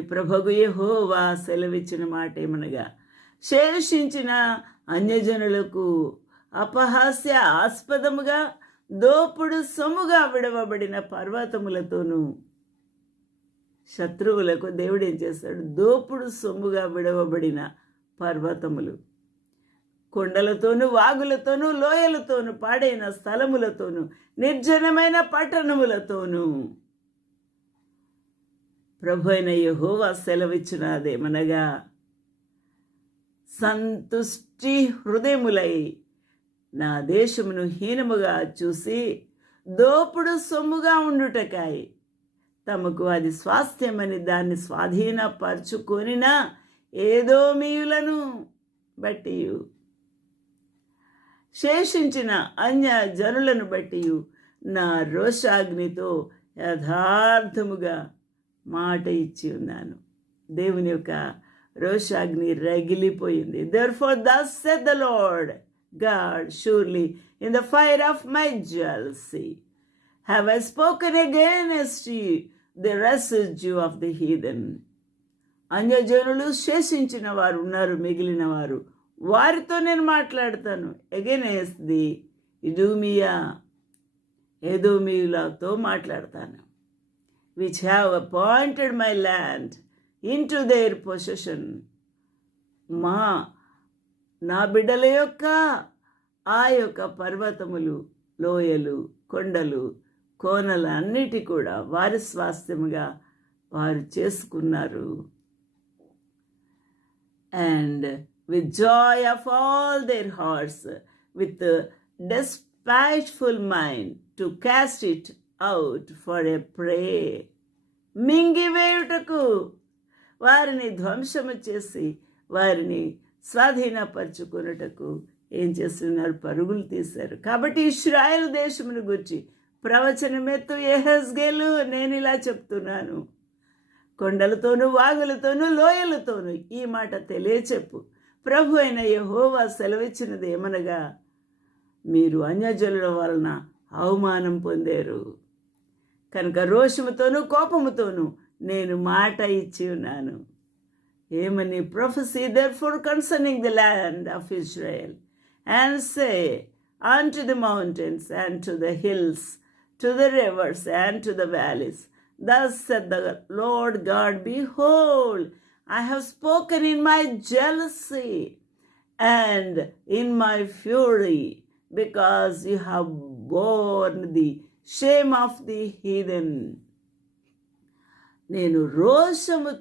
ప్రభగు యహోవా సెలవిచ్చిన మాట ఏమనగా శేషించిన అన్యజనులకు అపహాస్య ఆస్పదముగా దోపుడు సొమ్ముగా విడవబడిన పర్వతములతోనూ శత్రువులకు దేవుడు ఏం చేస్తాడు? దోపుడు సొమ్ముగా విడవబడిన పర్వతములు. కొండలతోనూ వాగులతోనూ లోయలతోనూ పాడైన స్థలములతోనూ నిర్జనమైన పట్టణములతోనూ ప్రభు అయిన యహోవా సెలవిచ్చినదేమనగా సంతుష్టి హృదయములై నా దేశమును హీనముగా చూసి దోపుడు సొమ్ముగా ఉండుటకాయి. తమకు అది స్వాస్థ్యమని దాన్ని స్వాధీనపరచుకొనిన ఏదో మీయులను బట్టి శేషించిన అన్య జనులను బట్టి నా రోషాగ్నితో యథార్థముగా మాట ఇచ్చి ఉన్నాను. దేవుని యొక్క రోషాగ్ని రగిలిపోయింది. Therefore thus saith the Lord God surely in the fire of my jealousy have I spoken against the residue of the heathen అన్యజనులు శేషించిన వారు ఉన్నారు మిగిలిన వారు. వారితో నేను మాట్లాడతాను. ఎగెనెస్ట్ ది ఇడూమియా ఎదోమియులతో మాట్లాడతాను. Which have appointed my land into their possession మా నా బిడ్డల యొక్క ఆ యొక్క పర్వతములు లోయలు కొండలు కోనలు అన్నిటి కూడా వారి స్వాస్థ్యముగా వారు చేసుకున్నారు. And with joy of all their hearts with despiteful mind to cast it out for a prey. మింగివేయుటకు వారిని ధ్వంసము చేసి వారిని స్వాధీనపరుచుకున్నటకు ఏం చేస్తున్నారు? పరుగులు తీశారు. కాబట్టి ఇస్రాయల్ దేశమును గురించి ప్రవచనమెత్తు ఎహెస్గేలు నేను ఇలా చెప్తున్నాను. కొండలతోనూ వాగులతోనూ లోయలతోనూ ఈ మాట తెలియచెప్పు. ప్రభు అయిన యహోవా సెలవిచ్చినది ఏమనగా మీరు అన్యజనుల వలన అవమానం పొందారు. కనుక రోషముతోనూ కోపముతోనూ నేను మాట ఇచ్చి ఉన్నాను. ఏమని? Prophesy therefore concerning the land of Israel and say unto the mountains and to the hills to the rivers and to the valleys Thus said the Lord God, Behold, I have spoken in my jealousy and in my fury, because you have borne the shame of the heathen. నేను రోషము